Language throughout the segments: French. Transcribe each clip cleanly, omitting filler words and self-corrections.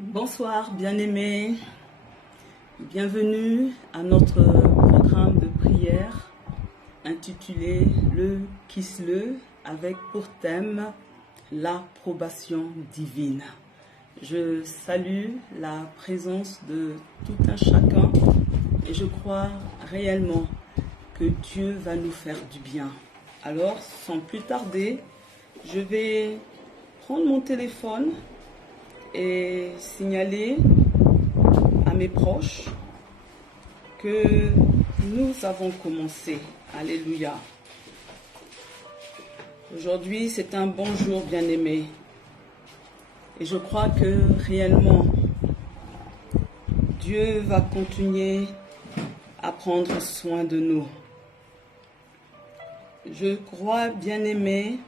Bonsoir bien-aimés, bienvenue à notre programme de prière intitulé Le Kisle avec pour thème l'approbation divine. Je salue la présence de tout un chacun et je crois réellement que Dieu va nous faire du bien. Alors sans plus tarder, je vais prendre mon téléphone et signaler à mes proches que nous avons commencé. Alléluia. Aujourd'hui, c'est un bon jour, bien-aimé. Et je crois que réellement, Dieu va continuer à prendre soin de nous. Je crois, bien-aimé,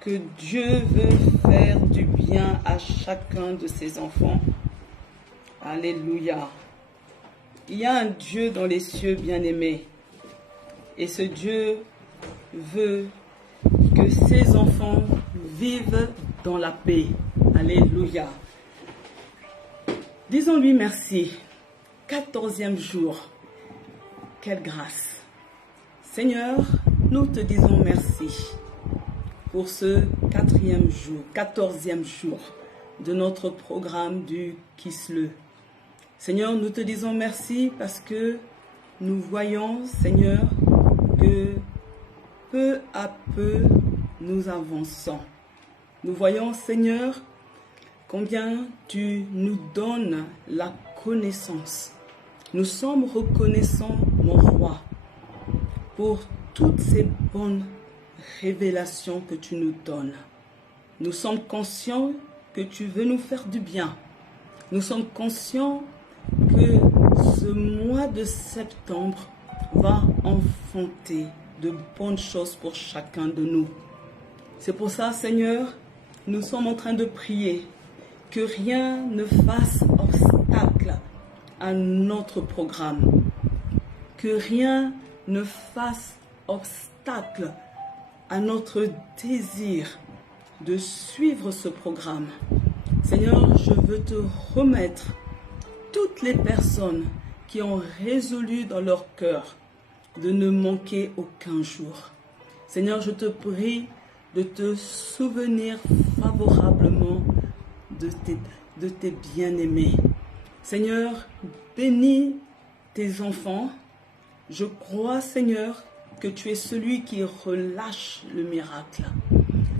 que Dieu veut faire du bien à chacun de ses enfants. Alléluia. Il y a un Dieu dans les cieux, bien-aimé. Et ce Dieu veut que ses enfants vivent dans la paix. Alléluia. Disons-lui merci. 14e jour. Quelle grâce. Seigneur, nous te disons merci pour ce 14e jour de notre programme du Kisle. Seigneur, nous te disons merci parce que nous voyons, Seigneur, que peu à peu nous avançons. Nous voyons, Seigneur, combien tu nous donnes la connaissance. Nous sommes reconnaissants, mon roi, pour toutes ces bonnes révélation que tu nous donnes. Nous sommes conscients que tu veux nous faire du bien. Nous sommes conscients que ce mois de septembre va enfanter de bonnes choses pour chacun de nous. C'est pour ça, Seigneur, nous sommes en train de prier que rien ne fasse obstacle à notre programme. Que rien ne fasse obstacle à notre désir de suivre ce programme. Seigneur, je veux te remettre toutes les personnes qui ont résolu dans leur cœur de ne manquer aucun jour. Seigneur, je te prie de te souvenir favorablement de tes bien-aimés. Seigneur, bénis tes enfants. Je crois, Seigneur, que tu es celui qui relâche le miracle.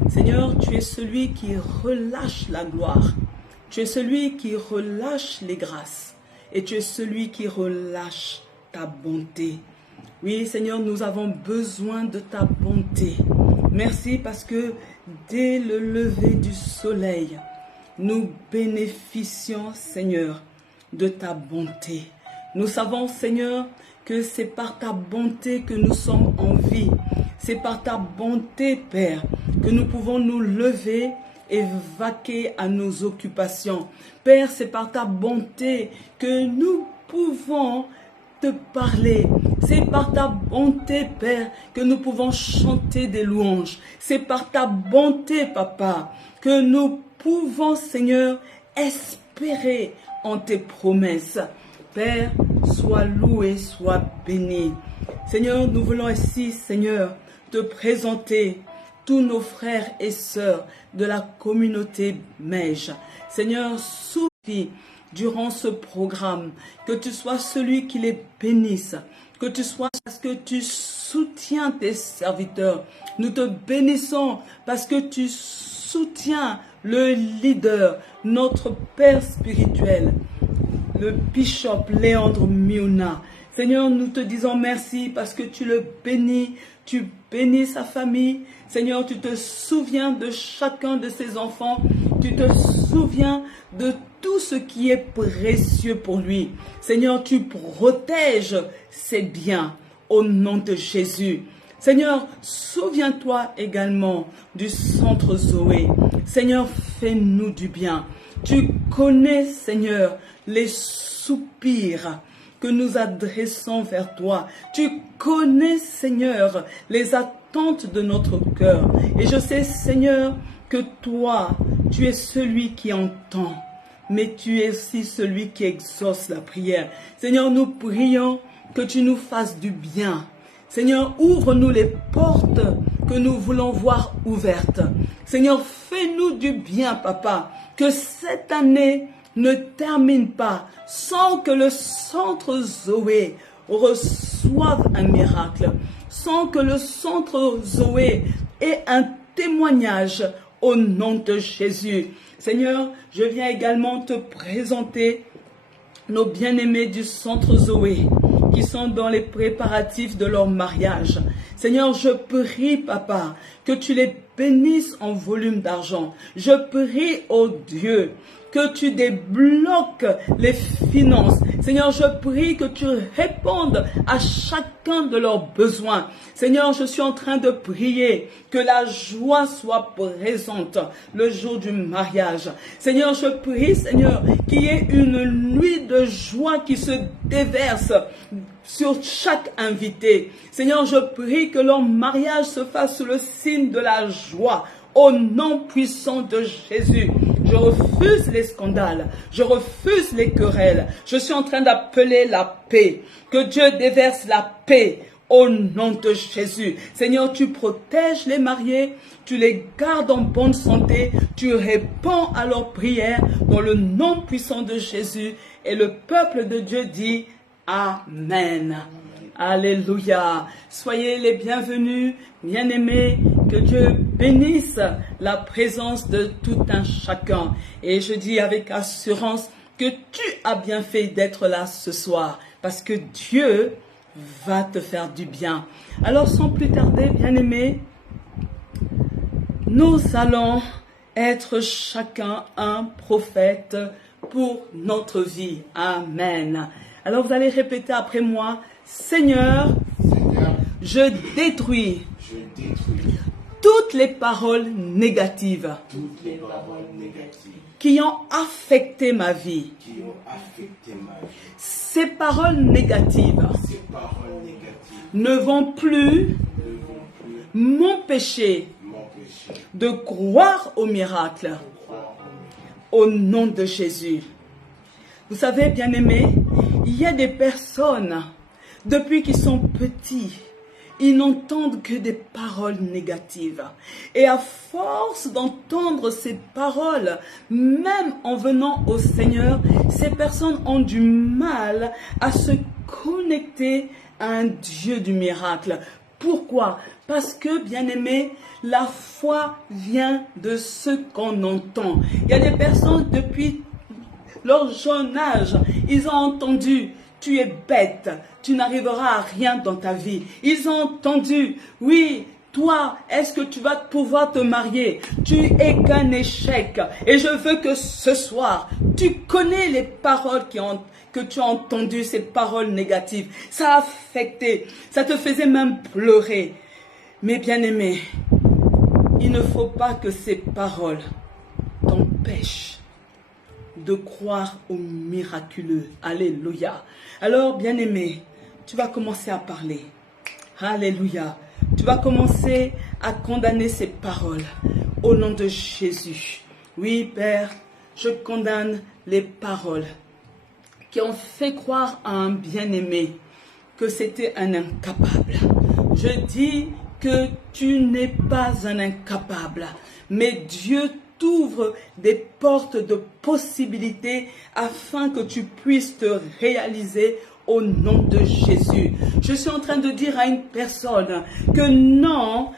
Seigneur, tu es celui qui relâche la gloire. Tu es celui qui relâche les grâces. Et tu es celui qui relâche ta bonté. Oui, Seigneur, nous avons besoin de ta bonté. Merci parce que dès le lever du soleil, nous bénéficions, Seigneur, de ta bonté. Nous savons, Seigneur, que c'est par ta bonté que nous sommes en vie. C'est par ta bonté, Père, que nous pouvons nous lever et vaquer à nos occupations. Père, c'est par ta bonté que nous pouvons te parler. C'est par ta bonté, Père, que nous pouvons chanter des louanges. C'est par ta bonté, Papa, que nous pouvons, Seigneur, espérer en tes promesses. Père, sois loué, sois béni. Seigneur, nous voulons ici, Seigneur, te présenter tous nos frères et sœurs de la communauté Mège. Seigneur, souffle durant ce programme, que tu sois celui qui les bénisse, que tu sois parce que tu soutiens tes serviteurs. Nous te bénissons parce que tu soutiens le leader, notre Père spirituel, le bishop Léandre Miona. Seigneur, nous te disons merci parce que tu le bénis, tu bénis sa famille. Seigneur, tu te souviens de chacun de ses enfants, tu te souviens de tout ce qui est précieux pour lui. Seigneur, tu protèges ses biens au nom de Jésus. Seigneur, souviens-toi également du centre Zoé. Seigneur, fais-nous du bien. Tu connais, Seigneur, les soupirs que nous adressons vers toi. Tu connais, Seigneur, les attentes de notre cœur. Et je sais, Seigneur, que toi, tu es celui qui entend. mais tu es aussi celui qui exauce la prière. Seigneur, nous prions que tu nous fasses du bien. Seigneur, ouvre-nous les portes que nous voulons voir ouvertes. Seigneur, fais-nous du bien, Papa, que cette année ne termine pas sans que le centre Zoé reçoive un miracle, sans que le centre Zoé ait un témoignage au nom de Jésus. Seigneur, je viens également te présenter nos bien-aimés du centre Zoé qui sont dans les préparatifs de leur mariage. Seigneur, je prie, Papa, que tu les bénisses en volume d'argent. Je prie, oh Dieu, que tu débloques les finances. Seigneur, je prie que tu répondes à chacun de leurs besoins. Seigneur, je suis en train de prier que la joie soit présente le jour du mariage. Seigneur, je prie, Seigneur, qu'il y ait une nuit de joie qui se déverse sur chaque invité. Seigneur, je prie que leur mariage se fasse sous le signe de la joie. Au nom puissant de Jésus, je refuse les scandales, je refuse les querelles. Je suis en train d'appeler la paix. Que Dieu déverse la paix au nom de Jésus. Seigneur, tu protèges les mariés, tu les gardes en bonne santé, tu réponds à leurs prières dans le nom puissant de Jésus. Et le peuple de Dieu dit Amen. Alléluia. Soyez les bienvenus, bien-aimés. Que Dieu bénisse la présence de tout un chacun. Et je dis avec assurance que tu as bien fait d'être là ce soir. Parce que Dieu va te faire du bien. Alors sans plus tarder, bien-aimés, nous allons être chacun un prophète pour notre vie. Amen. Alors vous allez répéter après moi. Seigneur, je détruis toutes les paroles négatives qui ont affecté ma vie. Ces paroles négatives ne vont plus m'empêcher de croire au miracle au nom de Jésus. Vous savez, bien-aimés, il y a des personnes, depuis qu'ils sont petits, ils n'entendent que des paroles négatives. Et à force d'entendre ces paroles, même en venant au Seigneur, ces personnes ont du mal à se connecter à un Dieu du miracle. Pourquoi? Parce que, bien-aimés, la foi vient de ce qu'on entend. Il y a des personnes, depuis leur jeune âge, ils ont entendu « tu es bête, tu n'arriveras à rien dans ta vie ». Ils ont entendu « oui, toi, est-ce que tu vas pouvoir te marier? Tu es qu'un échec. » Et je veux que ce soir, tu connais les paroles que tu as entendues, ces paroles négatives. Ça a affecté, ça te faisait même pleurer. Mais bien-aimé, il ne faut pas que ces paroles t'empêchent de croire au miraculeux. Alléluia. Alors, bien-aimé, tu vas commencer à parler. Alléluia. Tu vas commencer à condamner ces paroles au nom de Jésus. Oui, Père, je condamne les paroles qui ont fait croire à un bien-aimé que c'était un incapable. Je dis que tu n'es pas un incapable, mais Dieu t'ouvre des portes de possibilités afin que tu puisses te réaliser au nom de Jésus. Je suis en train de dire à une personne que non,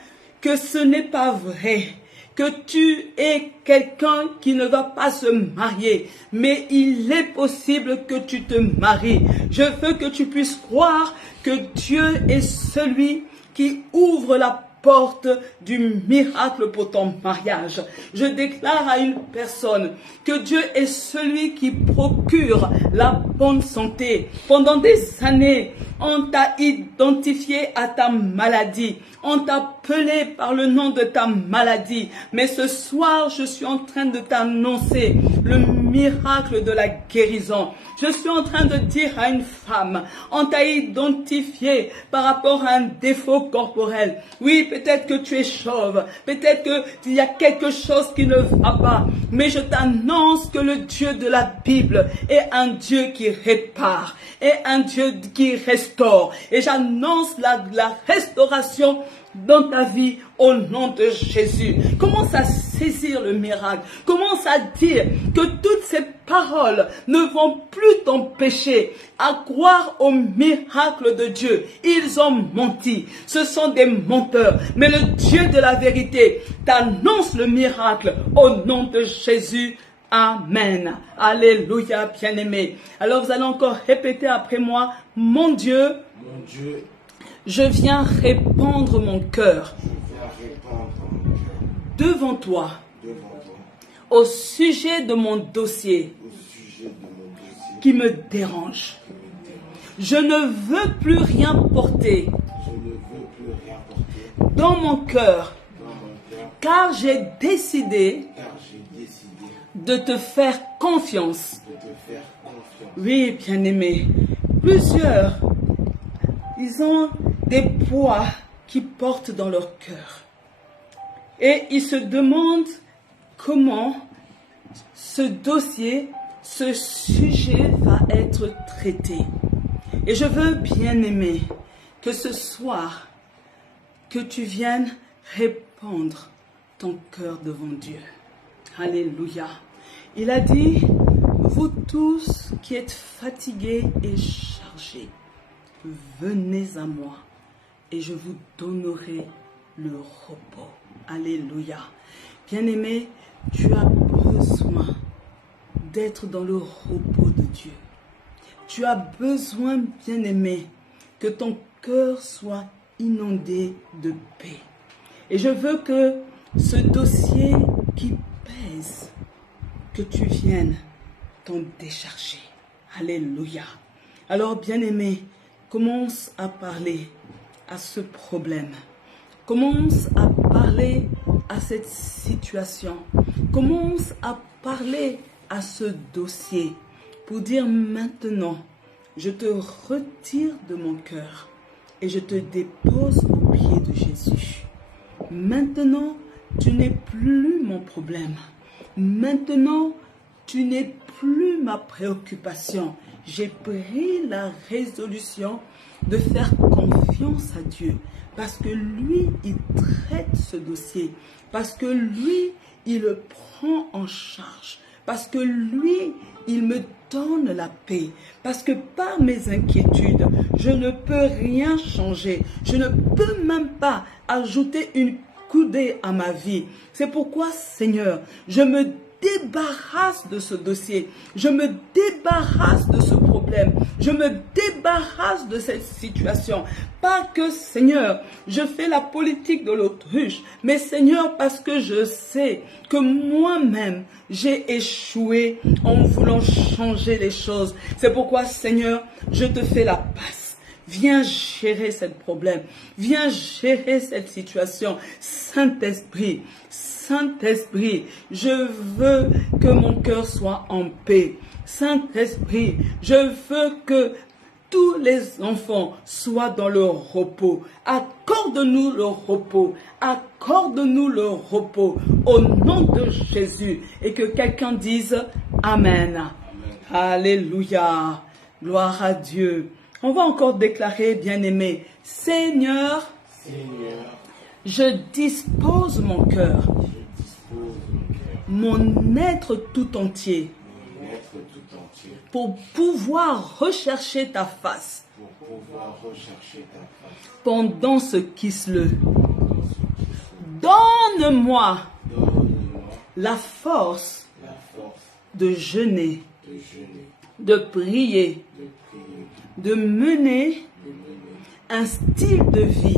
que ce n'est pas vrai, que tu es quelqu'un qui ne va pas se marier, mais il est possible que tu te maries. Je veux que tu puisses croire que Dieu est celui qui ouvre la porte du miracle pour ton mariage. Je déclare à une personne que Dieu est celui qui procure la bonne santé. Pendant des années, on t'a identifié à ta maladie. On t'a appelé par le nom de ta maladie. Mais ce soir, je suis en train de t'annoncer le miracle de la guérison. Je suis en train de dire à une femme, on t'a identifié par rapport à un défaut corporel. Oui, peut-être que tu es chauve, peut-être qu'il y a quelque chose qui ne va pas, mais je t'annonce que le Dieu de la Bible est un Dieu qui répare, est un Dieu qui restaure. Et j'annonce la restauration dans ta vie au nom de Jésus. Commence à saisir le miracle. Commence à dire que toutes ces paroles ne vont plus t'empêcher à croire au miracle de Dieu. Ils ont menti. Ce sont des menteurs. Mais le Dieu de la vérité t'annonce le miracle au nom de Jésus. Amen. Alléluia, bien-aimé. Alors vous allez encore répéter après moi, mon Dieu, je viens répandre mon cœur devant toi au sujet de mon dossier qui me dérange. Je ne veux plus rien porter dans mon cœur, car j'ai décidé de te faire confiance. Oui, bien-aimé, plusieurs, ils ont des poids qui portent dans leur cœur. Et ils se demandent comment ce dossier, ce sujet va être traité. Et je veux, bien-aimé, que ce soir, que tu viennes répandre ton cœur devant Dieu. Alléluia. Il a dit, vous tous qui êtes fatigués et chargés, venez à moi et je vous donnerai le repos. Alléluia. Bien-aimé, tu as besoin d'être dans le repos de Dieu. Tu as besoin, bien-aimé, que ton cœur soit inondé de paix. Et je veux que ce dossier qui pèse, que tu viennes t'en décharger. Alléluia. Alors, bien-aimé, commence à parler à ce problème. Commence à parler à cette situation. Commence à parler à ce dossier pour dire maintenant, je te retire de mon cœur et je te dépose au pied de Jésus. Maintenant, tu n'es plus mon problème. Maintenant, tu n'es plus ma préoccupation. J'ai pris la résolution de faire confiance à Dieu. Parce que lui, il traite ce dossier. Parce que lui, il le prend en charge. Parce que lui, il me donne la paix. Parce que par mes inquiétudes, je ne peux rien changer. Je ne peux même pas ajouter une coudée à ma vie. C'est pourquoi, Seigneur, je me débarrasse de ce dossier. Je me débarrasse de ce problème. Je me débarrasse de cette situation. Pas que, Seigneur, je fais la politique de l'autruche, mais Seigneur, parce que je sais que moi-même, j'ai échoué en voulant changer les choses. C'est pourquoi, Seigneur, je te fais la passe. Viens gérer ce problème. Viens gérer cette situation. Saint-Esprit, Saint-Esprit, je veux que mon cœur soit en paix. Saint-Esprit, je veux que tous les enfants soient dans le repos. Accorde-nous le repos. Accorde-nous le repos au nom de Jésus. Et que quelqu'un dise Amen. Amen. Alléluia. Gloire à Dieu. On va encore déclarer, bien-aimé, Seigneur, je dispose mon cœur, mon être tout entier, pour pouvoir rechercher ta face pendant ce kisle. Donne-moi la force de jeûner, de prier, de mener un style de vie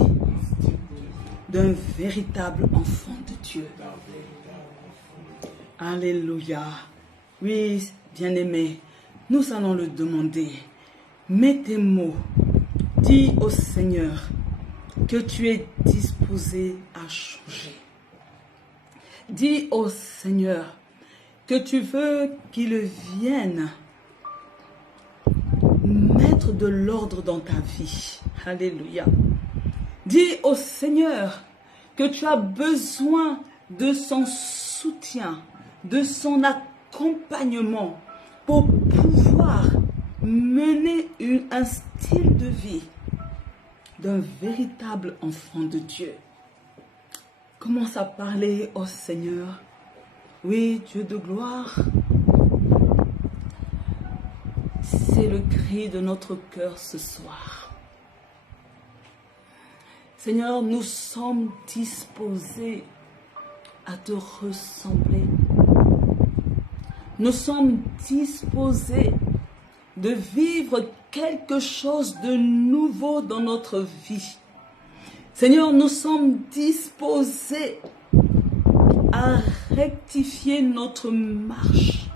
d'un véritable enfant de Dieu. Alléluia. Oui, bien-aimé, nous allons le demander. Mets tes mots. Dis au Seigneur que tu es disposé disposé à changer. Dis au Seigneur que tu veux qu'il vienne mettre de l'ordre dans ta vie. Alléluia. Dis au Seigneur que tu as besoin de son soutien, de son accompagnement pour pouvoir mener un style de vie d'un véritable enfant de Dieu. Commence à parler au Seigneur. Oui, Dieu de gloire, c'est le cri de notre cœur ce soir. Seigneur, nous sommes disposés à te ressembler. Nous sommes disposés de vivre quelque chose de nouveau dans notre vie. Seigneur, nous sommes disposés à rectifier notre marche.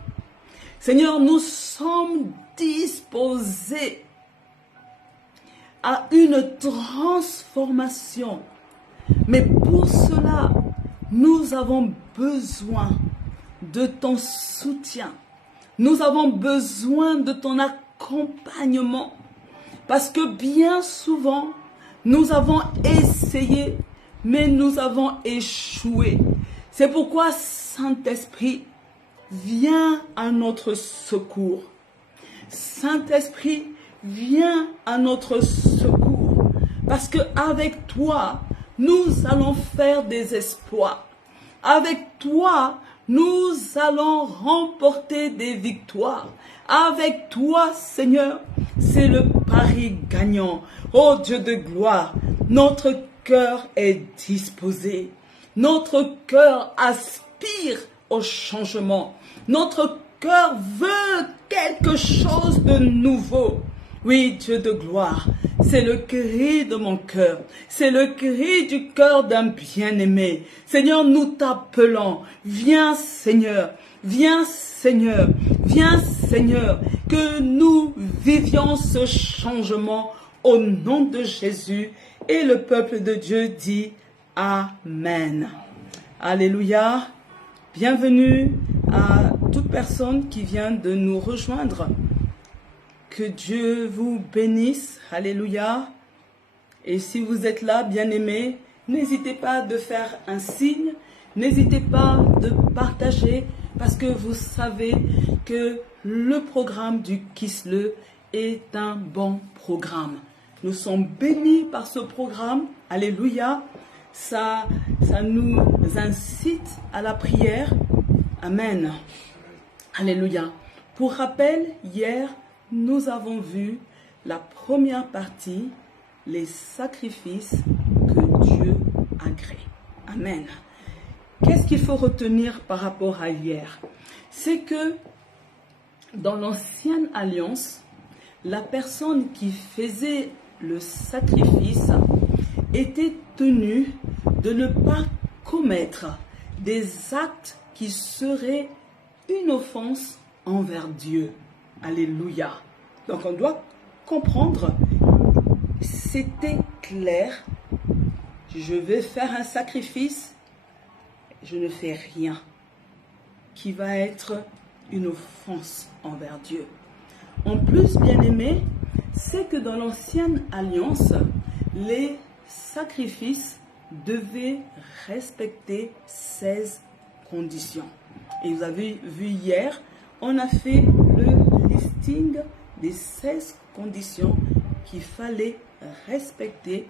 Seigneur, nous sommes disposés à une transformation. Mais pour cela, nous avons besoin de ton soutien. Nous avons besoin de ton accompagnement. Parce que bien souvent, nous avons essayé, mais nous avons échoué. C'est pourquoi, Saint-Esprit, viens à notre secours. Saint-Esprit, viens à notre secours. Parce qu'avec toi, nous allons faire des exploits. Avec toi, nous allons remporter des victoires. Avec toi, Seigneur, c'est le pari gagnant. Oh Dieu de gloire, notre cœur est disposé. Notre cœur aspire au changement. Notre cœur veut quelque chose de nouveau. Oui, Dieu de gloire, c'est le cri de mon cœur. C'est le cri du cœur d'un bien-aimé. Seigneur, nous t'appelons. Viens, Seigneur. Viens, Seigneur. Viens, Seigneur. Que nous vivions ce changement au nom de Jésus. Et le peuple de Dieu dit Amen. Alléluia. Bienvenue à toute personne qui vient de nous rejoindre. Que Dieu vous bénisse. Alléluia. Et si vous êtes là, bien-aimés, n'hésitez pas de faire un signe. N'hésitez pas de partager parce que vous savez que le programme du Kisle est un bon programme. Nous sommes bénis par ce programme. Alléluia. Ça nous incite à la prière. Amen. Alléluia. Pour rappel, hier, nous avons vu la première partie, les sacrifices que Dieu agrée. Amen. Qu'est-ce qu'il faut retenir par rapport à hier? C'est que dans l'ancienne alliance, la personne qui faisait le sacrifice était tenue de ne pas commettre des actes qui seraient une offense envers Dieu. Alléluia. Donc on doit comprendre, c'était clair, je vais faire un sacrifice, je ne fais rien qui va être une offense envers Dieu. En plus, bien-aimé, c'est que dans l'ancienne alliance, les sacrifices devaient respecter 16 conditions. Et vous avez vu hier, on a fait le listing des 16 conditions qu'il fallait respecter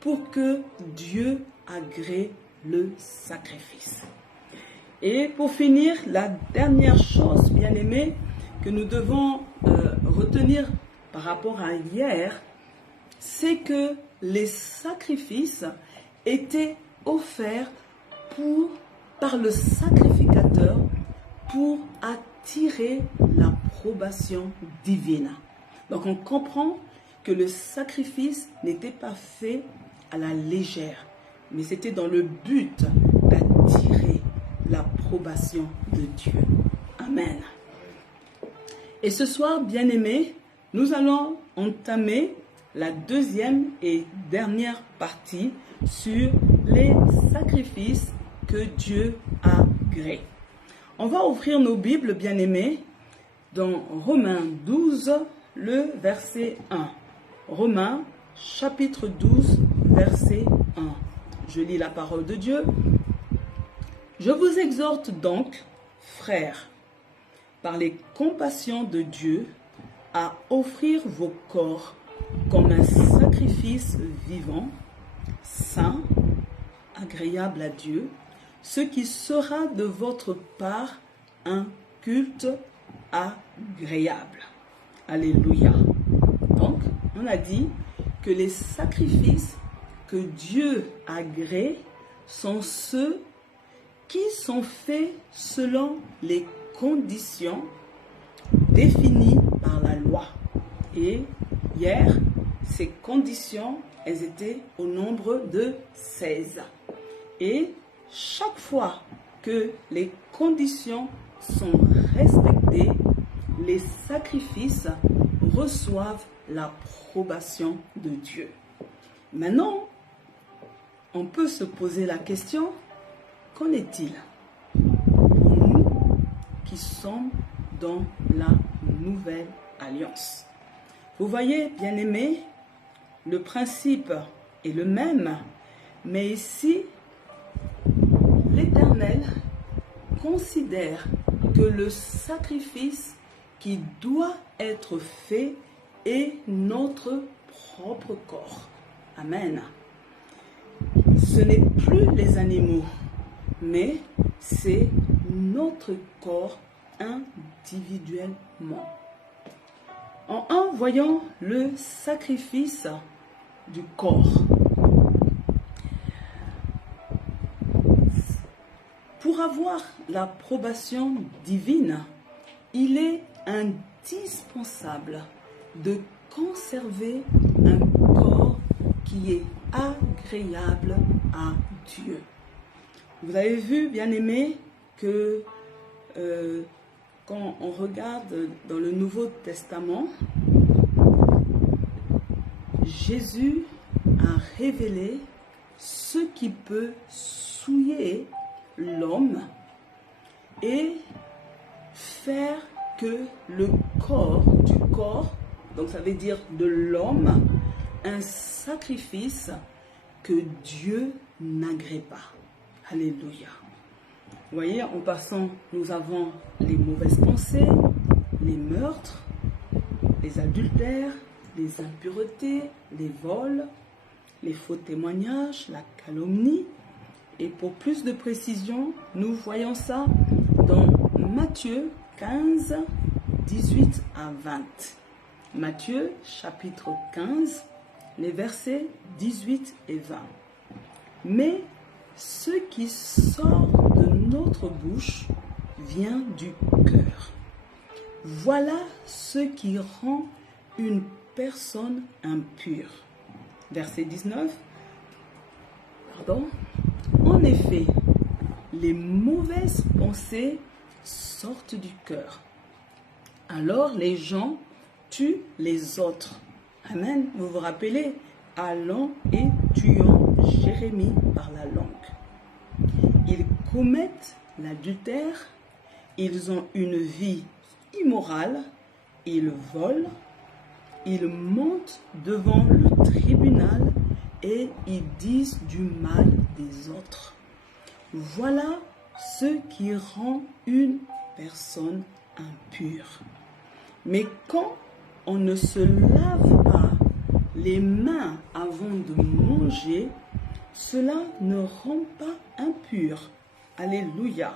pour que Dieu agrée le sacrifice. Et pour finir, la dernière chose, bien aimée, que nous devons retenir par rapport à hier, c'est que les sacrifices étaient offerts par le sacrificateur pour attirer l'approbation divine. Donc on comprend que le sacrifice n'était pas fait à la légère, mais c'était dans le but d'attirer l'approbation de Dieu. Amen. Et ce soir, bien-aimés, nous allons entamer la deuxième et dernière partie sur les sacrifices que Dieu agrée. On va ouvrir nos Bibles, bien-aimés, dans Romains 12, le verset 1. Romains, chapitre 12, verset 1. Je lis la parole de Dieu. Je vous exhorte donc, frères, par les compassions de Dieu, à offrir vos corps comme un sacrifice vivant, saint, agréable à Dieu, ce qui sera de votre part un culte agréable. Alléluia. Donc, on a dit que les sacrifices que Dieu agrée sont ceux qui sont faits selon les conditions définies par la loi. Et hier, ces conditions, elles étaient au nombre de 16. Et chaque fois que les conditions sont respectées, les sacrifices reçoivent l'approbation de Dieu. Maintenant, on peut se poser la question, qu'en est-il pour nous qui sommes dans la nouvelle alliance? Vous voyez, bien-aimés, le principe est le même, mais ici, l'Éternel considère que le sacrifice qui doit être fait est notre propre corps. Amen. Ce n'est plus les animaux, mais c'est notre corps individuellement. En un, voyons le sacrifice du corps. Pour avoir l'approbation divine, il est indispensable de conserver un corps qui est agréable à Dieu. Vous avez vu, bien-aimés, que quand on regarde dans le Nouveau Testament, Jésus a révélé ce qui peut souiller l'homme et faire que le corps, donc ça veut dire de l'homme, un sacrifice que Dieu n'agrée pas. Alléluia. Vous voyez, en passant, nous avons les mauvaises pensées, les meurtres, les adultères, les impuretés, les vols, les faux témoignages, la calomnie. Et pour plus de précision, nous voyons ça dans Matthieu 15, 18 à 20. Matthieu, chapitre 15, les versets 18 et 20. Mais ce qui sort de notre bouche vient du cœur. Voilà ce qui rend une personne impure. Verset 19. En effet, les mauvaises pensées sortent du cœur. Alors les gens tuent les autres. Amen. Vous vous rappelez, allons et tuons Jérémie par la langue. Ils commettent l'adultère, ils ont une vie immorale, ils volent, ils montent devant le tribunal et ils disent du mal des autres. Voilà ce qui rend une personne impure. Mais quand on ne se lave pas les mains avant de manger, cela ne rend pas impur. Alléluia.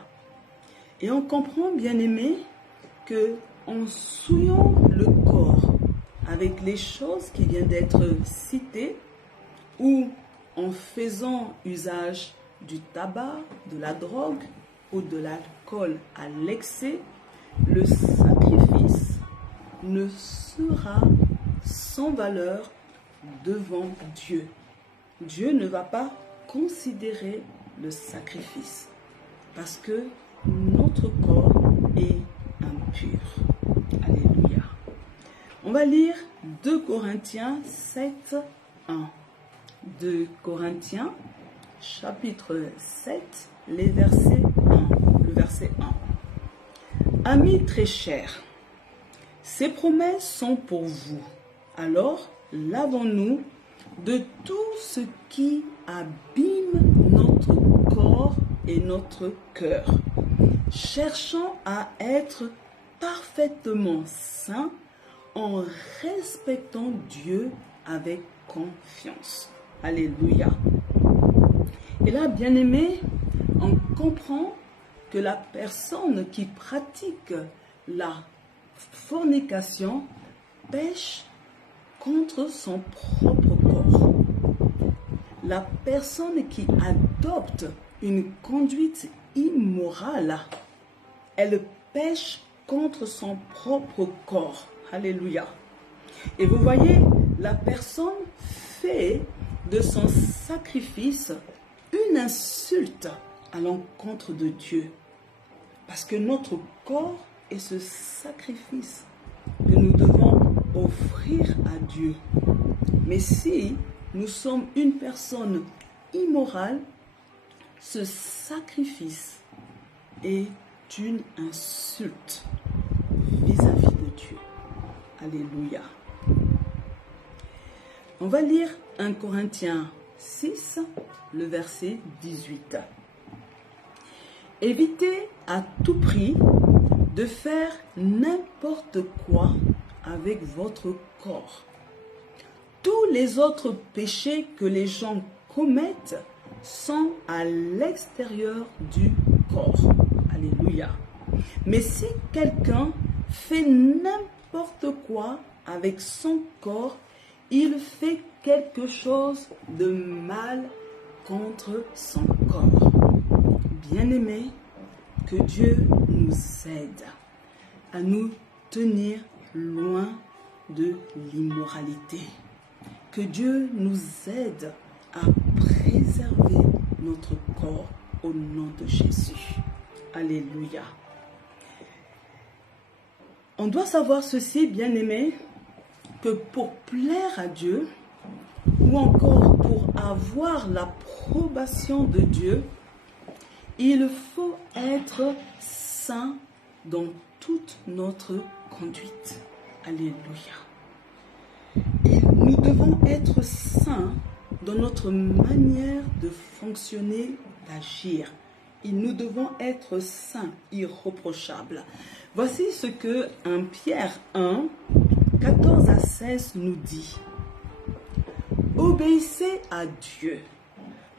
Et on comprend, bien aimé, que en souillant le corps avec les choses qui viennent d'être citées, ou en faisant usage du tabac, de la drogue ou de l'alcool à l'excès, le sacrifice ne sera sans valeur devant Dieu. Dieu ne va pas considérer le sacrifice parce que notre corps est impur. Alléluia. On va lire 2 Corinthiens 7, 1. 2 Corinthiens, chapitre 7, le verset 1. Amis très chers, ces promesses sont pour vous. Alors, lavons-nous de tout ce qui abîme notre corps et notre cœur, cherchant à être parfaitement saints en respectant Dieu avec confiance. Alléluia. Et là, bien-aimé, on comprend que la personne qui pratique la fornication pêche contre son propre corps. La personne qui adopte une conduite immorale, elle pêche contre son propre corps. Alléluia. Et vous voyez, la personne fait de son sacrifice une insulte à l'encontre de Dieu. Parce que notre corps est ce sacrifice que nous devons offrir à Dieu. Mais si nous sommes une personne immorale, ce sacrifice est une insulte vis-à-vis de Dieu. Alléluia. On va lire 1 Corinthiens 6, le verset 18. Évitez à tout prix de faire n'importe quoi avec votre corps. Tous les autres péchés que les gens commettent sont à l'extérieur du corps. Alléluia. Mais si quelqu'un fait n'importe quoi avec son corps, il fait quelque chose de mal contre son corps. Bien-aimés, que Dieu nous aide à nous tenir loin de l'immoralité. Que Dieu nous aide à préserver notre corps au nom de Jésus. Alléluia. On doit savoir ceci, bien-aimés, que pour plaire à Dieu, ou encore pour avoir l'approbation de Dieu, il faut être saint dans toute notre conduite. Alléluia. Et nous devons être saints dans notre manière de fonctionner, d'agir. Et nous devons être saints, irréprochables. Voici ce que 1 Pierre 1, 14 à 16 nous dit. Obéissez à Dieu.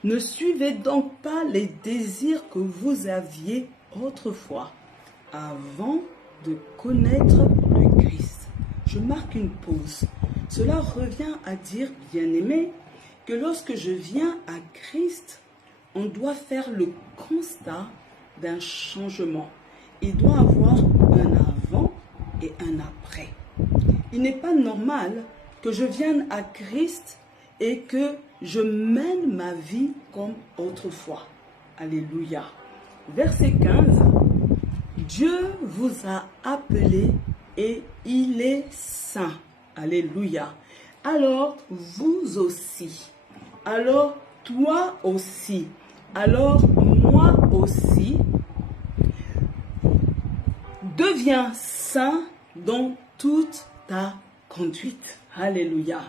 Ne suivez donc pas les désirs que vous aviez autrefois, avant de connaître le Christ. Je marque une pause. Cela revient à dire, bien-aimé, que lorsque je viens à Christ, on doit faire le constat d'un changement. Il doit avoir un avant et un après. Il n'est pas normal que je vienne à Christ et que je mène ma vie comme autrefois. Alléluia. Verset 15. Dieu vous a appelé et il est saint. Alléluia. Alors vous aussi. Alors toi aussi. Alors moi aussi. Deviens saint dans toute ta conduite. Alléluia.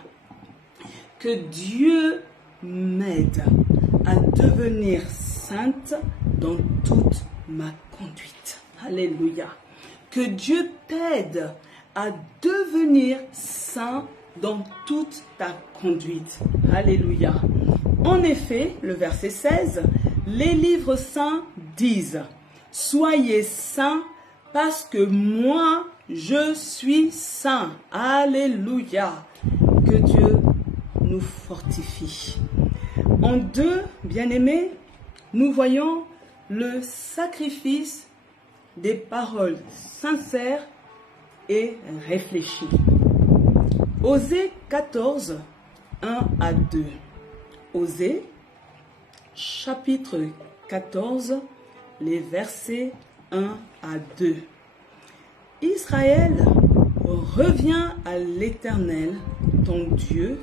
Que Dieu m'aide à devenir sainte dans toute ma conduite. Alléluia. Que Dieu t'aide à devenir saint dans toute ta conduite. Alléluia. En effet, le verset 16, les livres saints disent, « Soyez saints parce que moi, je suis saint. » Alléluia. Que Dieu nous fortifie. En 2, bien-aimés, nous voyons le sacrifice des paroles sincères et réfléchies. Osée 14, 1 à 2. Osée, chapitre 14, les versets 1 à 2. Israël, reviens à l'Éternel, ton Dieu,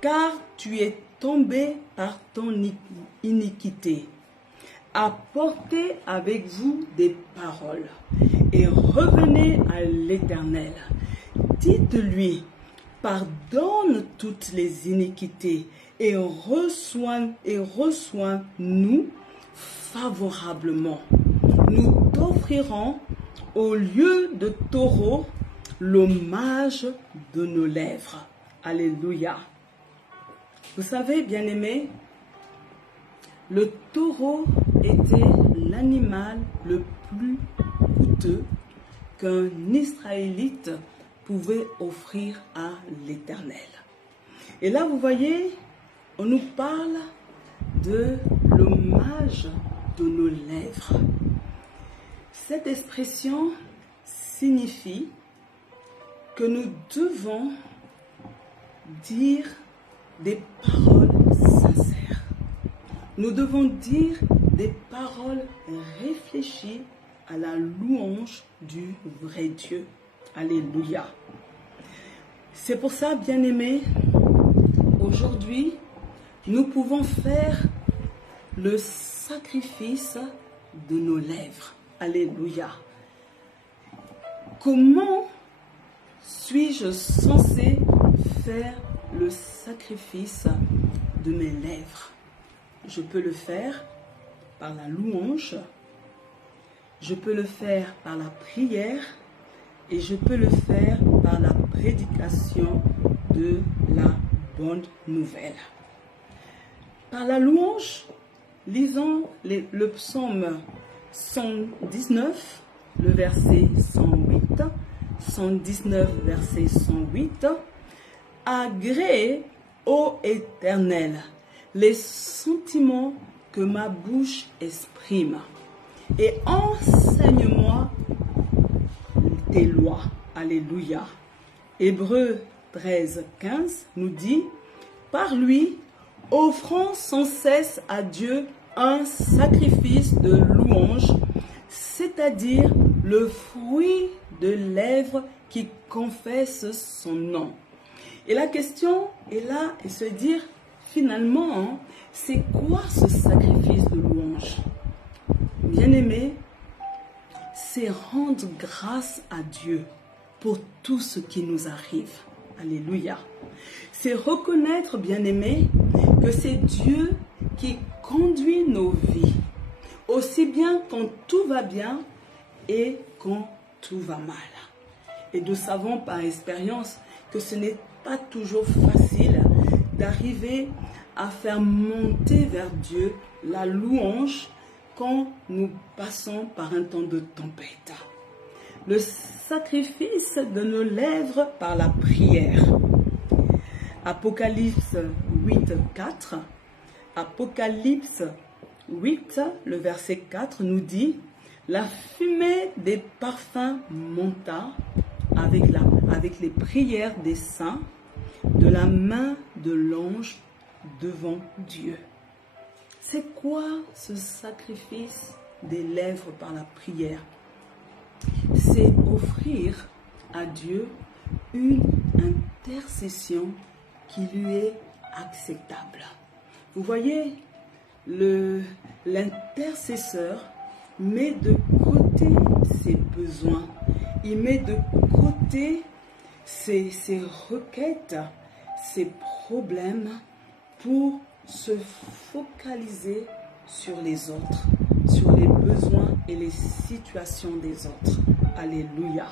car tu es tombez par ton iniquité. Apportez avec vous des paroles et revenez à l'Éternel. Dites-lui, pardonne toutes les iniquités et reçois-nous favorablement. Nous t'offrirons au lieu de taureau l'hommage de nos lèvres. Alléluia. Vous savez, bien-aimés, le taureau était l'animal le plus coûteux qu'un Israélite pouvait offrir à l'Éternel. Et là, vous voyez, on nous parle de l'hommage de nos lèvres. Cette expression signifie que nous devons dire des paroles sincères. Nous devons dire des paroles réfléchies à la louange du vrai Dieu. Alléluia. C'est pour ça, bien-aimés, aujourd'hui, nous pouvons faire le sacrifice de nos lèvres. Alléluia. Comment suis-je censé faire le sacrifice de mes lèvres? Je peux le faire par la louange, je peux le faire par la prière et je peux le faire par la prédication de la bonne nouvelle. Par la louange, lisons le psaume 119, le verset 108, 119, verset 108. Agrée, ô Éternel, les sentiments que ma bouche exprime, et enseigne-moi tes lois. Alléluia. Hébreux 13, 15 nous dit, par lui, offrons sans cesse à Dieu un sacrifice de louange, c'est-à-dire le fruit de lèvres qui confessent son nom. Et la question est là, et se dire, finalement, c'est quoi ce sacrifice de louange? Bien-aimé, c'est rendre grâce à Dieu pour tout ce qui nous arrive. Alléluia. C'est reconnaître, bien-aimé, que c'est Dieu qui conduit nos vies, aussi bien quand tout va bien et quand tout va mal. Et nous savons par expérience que ce n'est pas toujours facile d'arriver à faire monter vers Dieu la louange quand nous passons par un temps de tempête. Le sacrifice de nos lèvres par la prière. Apocalypse 8, 4. Apocalypse 8, le verset 4 nous dit « La fumée des parfums monta avec les prières des saints de la main de l'ange devant Dieu. » C'est quoi ce sacrifice des lèvres par la prière? C'est offrir à Dieu une intercession qui lui est acceptable. Vous voyez, l'intercesseur met de côté ses besoins, il met de côté ses requêtes, ses problèmes pour se focaliser sur les autres, sur les besoins et les situations des autres. Alléluia.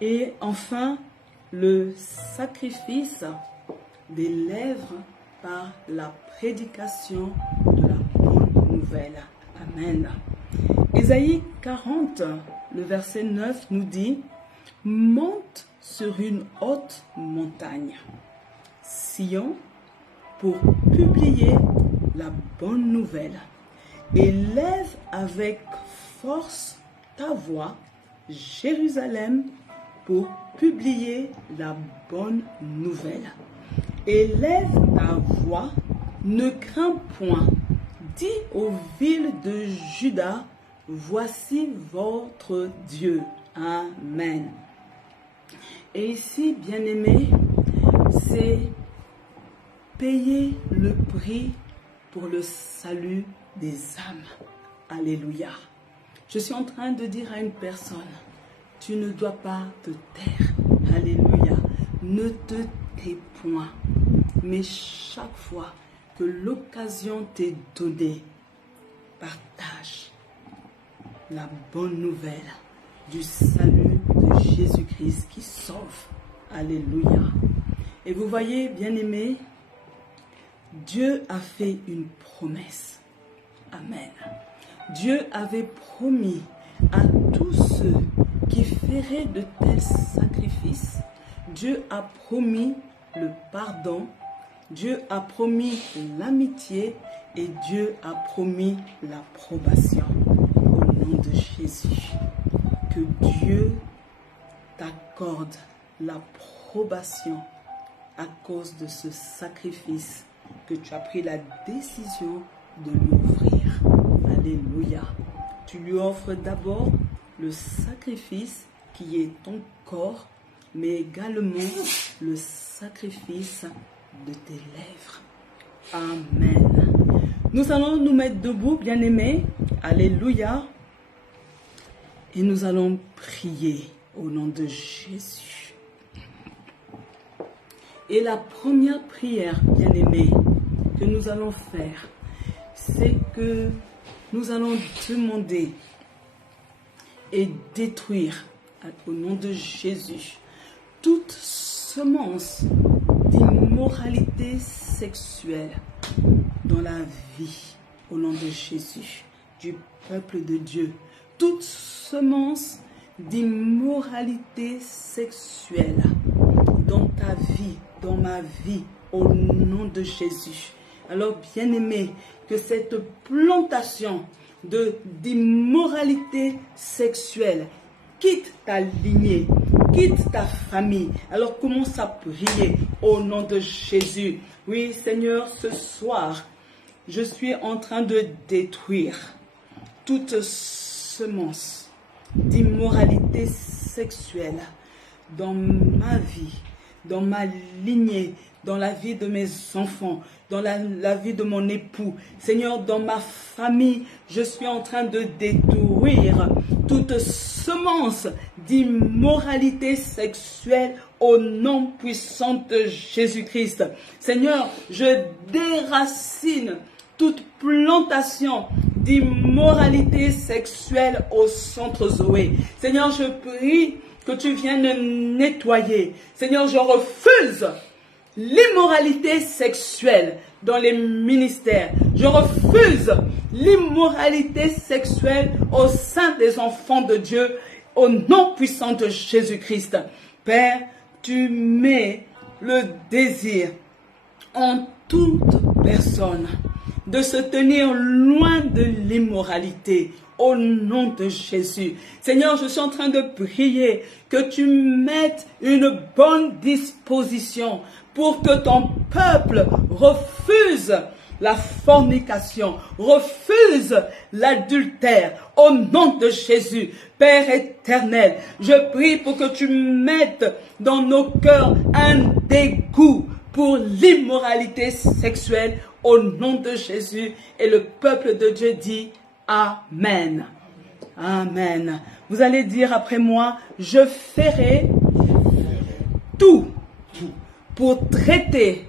Et enfin, le sacrifice des lèvres par la prédication de la bonne nouvelle. Amen. Ésaïe 40, le verset 9 nous dit « Monte sur une haute montagne, Sion, pour publier la bonne nouvelle, et lève avec force ta voix, Jérusalem, pour publier la bonne nouvelle. Élève ta voix, ne crains point, dis aux villes de Juda, voici votre Dieu. Amen. » Et ici, bien-aimés, c'est payé le prix pour le salut des âmes. Alléluia. Je suis en train de dire à une personne, tu ne dois pas te taire. Alléluia. Ne te tais point. Mais chaque fois que l'occasion t'est donnée, partage la bonne nouvelle du salut de Jésus-Christ qui sauve. Alléluia. Et vous voyez, bien-aimés, Dieu a fait une promesse. Amen. Dieu avait promis à tous ceux qui feraient de tels sacrifices, Dieu a promis le pardon, Dieu a promis l'amitié et Dieu a promis l'approbation. Au nom de Jésus, que Dieu t'accorde l'approbation à cause de ce sacrifice que tu as pris la décision de lui offrir. Alléluia. Tu lui offres d'abord le sacrifice qui est ton corps, mais également le sacrifice de tes lèvres. Amen. Nous allons nous mettre debout, bien-aimés. Alléluia. Et nous allons prier au nom de Jésus. Et la première prière, bien-aimés, que nous allons faire, c'est que nous allons demander et détruire, au nom de Jésus, toute semence d'immoralité sexuelle dans la vie, au nom de Jésus, du peuple de Dieu. Toute semence d'immoralité sexuelle dans ta vie, dans ma vie, au nom de Jésus. Alors, bien-aimé, que cette plantation d'immoralité sexuelle quitte ta lignée, quitte ta famille. Alors, commence à prier au nom de Jésus. Oui, Seigneur, ce soir, je suis en train de détruire toute semence d'immoralité sexuelle dans ma vie, dans ma lignée, dans la vie de mes enfants, dans la vie de mon époux. Seigneur, dans ma famille, je suis en train de détruire toute semence d'immoralité sexuelle au nom puissant de Jésus-Christ. Seigneur, je déracine toute plantation d'immoralité sexuelle au centre Zoé. Seigneur, je prie que tu viennes nettoyer. Seigneur, je refuse l'immoralité sexuelle dans les ministères. Je refuse l'immoralité sexuelle au sein des enfants de Dieu, au nom puissant de Jésus-Christ. Père, tu mets le désir en toute personne de se tenir loin de l'immoralité. Au nom de Jésus. Seigneur, je suis en train de prier que tu mettes une bonne disposition pour que ton peuple refuse la fornication, refuse l'adultère. Au nom de Jésus, Père éternel, je prie pour que tu mettes dans nos cœurs un dégoût pour l'immoralité sexuelle. Au nom de Jésus, et le peuple de Dieu dit Amen. Amen. Vous allez dire après moi, je ferai tout pour traiter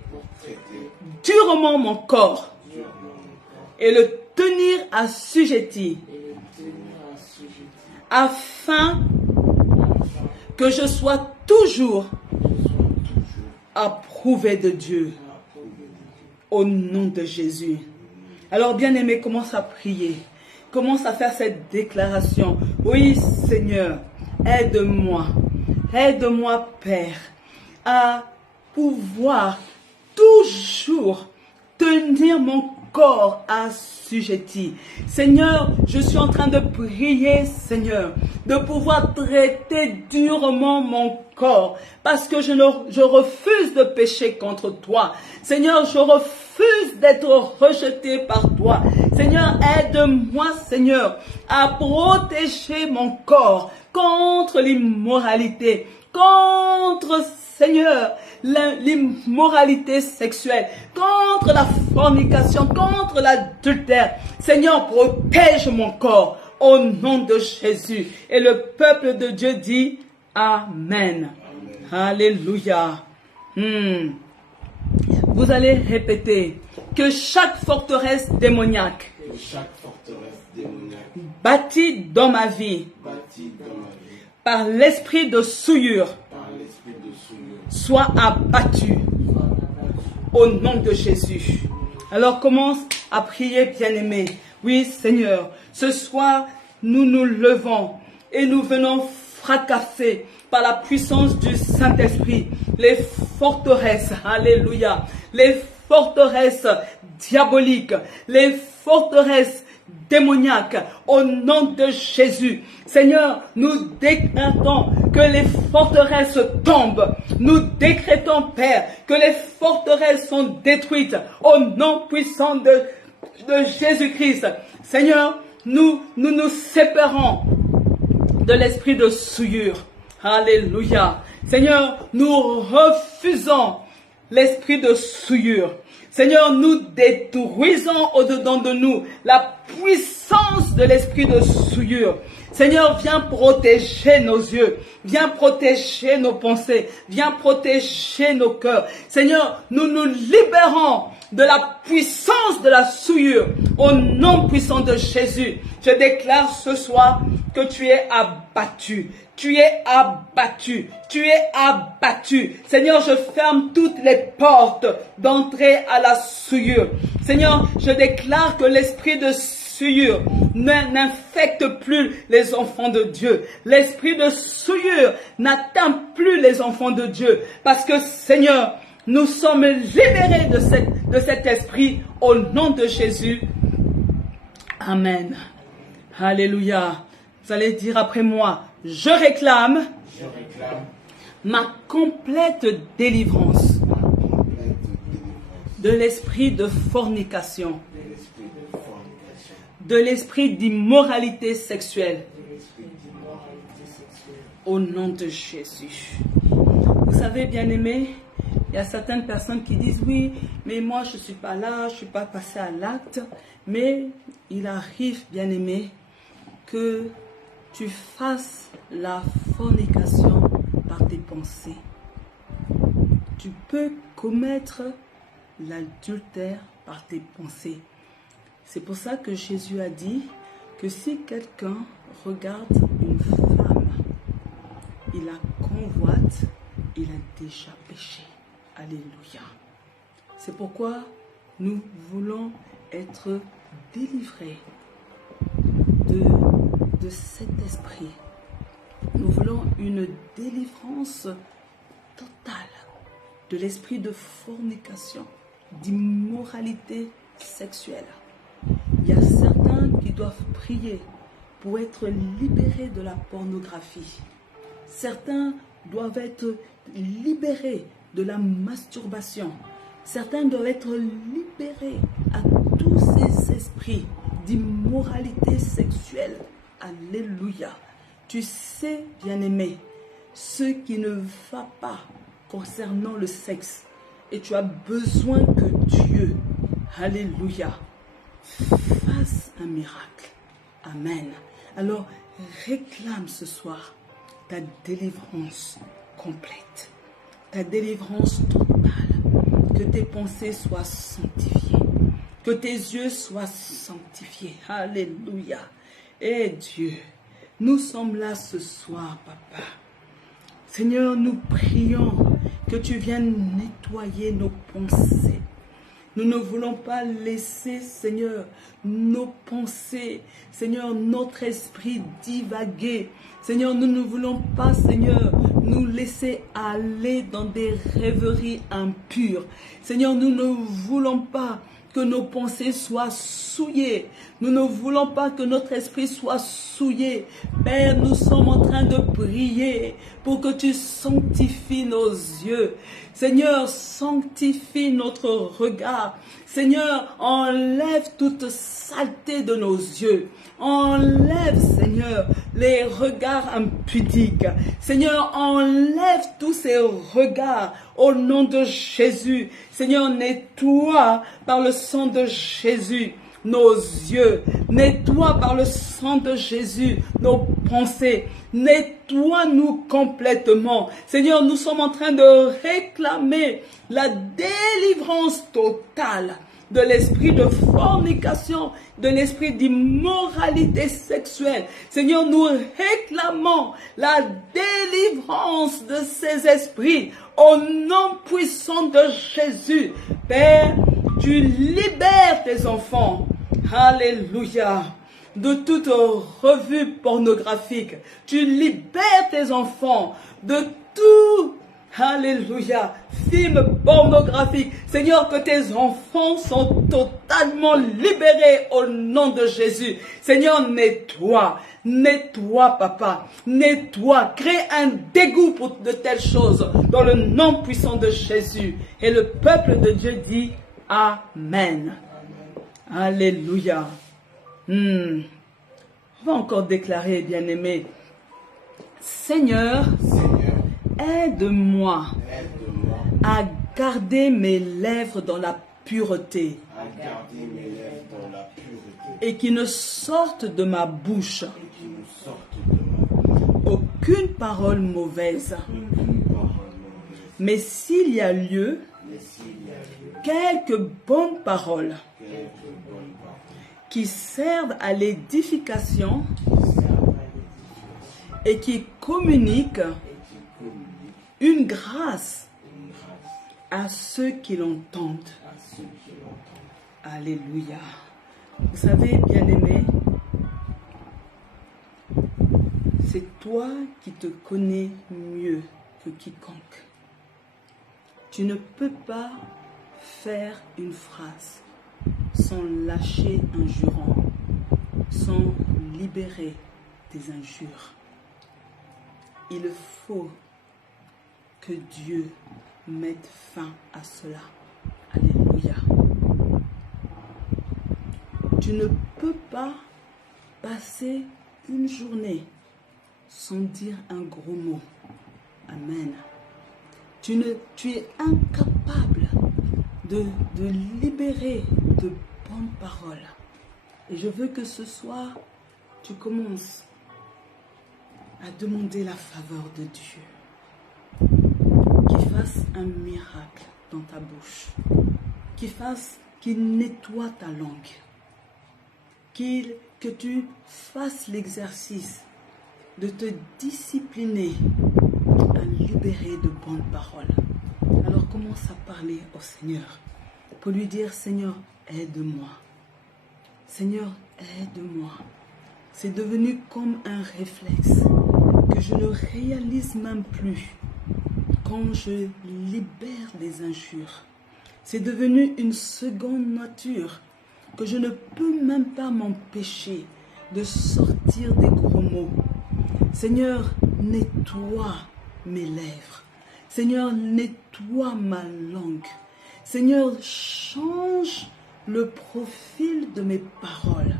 durement mon corps et le tenir assujetti afin que je sois toujours approuvé de Dieu. Au nom de Jésus. Alors, bien-aimé, commence à prier. Commence à faire cette déclaration. Oui, Seigneur, aide-moi. Aide-moi, Père, à pouvoir toujours tenir mon corps assujetti. Seigneur, je suis en train de prier, Seigneur, de pouvoir traiter durement mon corps, parce que je refuse de pécher contre toi. Seigneur, je refuse d'être rejeté par toi. Seigneur, aide-moi, Seigneur, à protéger mon corps contre l'immoralité, contre Seigneur, l'immoralité sexuelle, contre la fornication, contre l'adultère. Seigneur, protège mon corps au nom de Jésus. Et le peuple de Dieu dit Amen. Alléluia. Vous allez répéter que chaque forteresse démoniaque, bâtie dans ma vie, par l'esprit de souillure, soit abattue au nom de Jésus. Alors commence à prier, bien-aimé. Oui, Seigneur, ce soir, nous nous levons et nous venons fracasser par la puissance du Saint-Esprit les forteresses, alléluia, les forteresses diaboliques, les forteresses démoniaques, au nom de Jésus. Seigneur, nous décrétons que les forteresses tombent. Nous décrétons, Père, que les forteresses sont détruites au nom puissant de Jésus-Christ. Seigneur, nous séparons de l'esprit de souillure. Alléluia. Seigneur, nous refusons l'esprit de souillure. Seigneur, nous détruisons au-dedans de nous la puissance de l'esprit de souillure. Seigneur, viens protéger nos yeux, viens protéger nos pensées, viens protéger nos cœurs. Seigneur, nous nous libérons de la puissance de la souillure au nom puissant de Jésus. Je déclare ce soir que tu es abattu. Tu es abattu, tu es abattu. Seigneur, je ferme toutes les portes d'entrée à la souillure. Seigneur, je déclare que l'esprit de souillure n'infecte plus les enfants de Dieu. L'esprit de souillure n'atteint plus les enfants de Dieu. Parce que, Seigneur, nous sommes libérés de cet esprit au nom de Jésus. Amen. Alléluia. Vous allez dire après moi, je réclame ma complète délivrance de l'esprit de fornication, de l'esprit d'immoralité sexuelle, au nom de Jésus. Vous savez, bien-aimés, il y a certaines personnes qui disent, oui, mais moi je ne suis pas là, je ne suis pas passé à l'acte, mais il arrive, bien-aimés, que tu fasses la fornication par tes pensées. Tu peux commettre l'adultère par tes pensées. C'est pour ça que Jésus a dit que si quelqu'un regarde une femme, il la convoite, il a déjà péché. Alléluia. C'est pourquoi nous voulons être délivrés de cet esprit. Nous voulons une délivrance totale de l'esprit de fornication, d'immoralité sexuelle. Il y a certains qui doivent prier pour être libérés de la pornographie. Certains doivent être libérés de la masturbation. Certains doivent être libérés à tous ces esprits d'immoralité sexuelle. Alléluia. Tu sais, bien-aimé, ce qui ne va pas concernant le sexe. Et tu as besoin que Dieu, alléluia, fasse un miracle. Amen. Alors, réclame ce soir ta délivrance complète. Ta délivrance totale. Que tes pensées soient sanctifiées. Que tes yeux soient sanctifiés. Alléluia. Et Dieu, nous sommes là ce soir, Papa. Seigneur, nous prions que tu viennes nettoyer nos pensées. Nous ne voulons pas laisser, Seigneur, nos pensées, Seigneur, notre esprit divaguer. Seigneur, nous ne voulons pas, Seigneur, nous laisser aller dans des rêveries impures. Seigneur, nous ne voulons pas que nos pensées soient souillées. Nous ne voulons pas que notre esprit soit souillé. Père, nous sommes en train de prier pour que tu sanctifies nos yeux. Seigneur, sanctifie notre regard. Seigneur, enlève toute saleté de nos yeux. Enlève, Seigneur, les regards impudiques. Seigneur, enlève tous ces regards au nom de Jésus. Seigneur, nettoie par le sang de Jésus nos yeux, nettoie par le sang de Jésus nos pensées, nettoie-nous complètement. Seigneur, nous sommes en train de réclamer la délivrance totale de l'esprit de fornication, de l'esprit d'immoralité sexuelle. Seigneur, nous réclamons la délivrance de ces esprits au nom puissant de Jésus. Père, tu libères tes enfants. Alléluia. De toute revue pornographique. Tu libères tes enfants de tout, alléluia, film pornographique. Seigneur, que tes enfants sont totalement libérés au nom de Jésus. Seigneur, nettoie, papa, nettoie, crée un dégoût pour de telles choses dans le nom puissant de Jésus. Et le peuple de Dieu dit Amen. Alléluia. On va encore déclarer, bien-aimé, Seigneur, aide-moi à garder mes lèvres dans la pureté et qui ne sortent de ma bouche aucune parole mauvaise. Mais s'il y a lieu, quelques bonnes paroles qui servent à l'édification et qui communiquent une grâce à ceux qui l'entendent. Alléluia. Vous savez, bien-aimé, c'est toi qui te connais mieux que quiconque. Tu ne peux pas faire une phrase sans lâcher un jurant, sans libérer des injures. Il faut que Dieu mette fin à cela. Alléluia. Tu ne peux pas passer une journée sans dire un gros mot. Amen. Tu es incapable de libérer de bonnes paroles. Et je veux que ce soir, tu commences à demander la faveur de Dieu. Qu'il fasse un miracle dans ta bouche. Qu'il nettoie ta langue. Que tu fasses l'exercice de te discipliner à libérer de bonnes paroles. Alors commence à parler au Seigneur pour lui dire, Seigneur, aide-moi. Seigneur, aide-moi. C'est devenu comme un réflexe que je ne réalise même plus quand je libère des injures. C'est devenu une seconde nature que je ne peux même pas m'empêcher de sortir des gros mots. Seigneur, nettoie mes lèvres. Seigneur, nettoie ma langue. Seigneur, change le profil de mes paroles.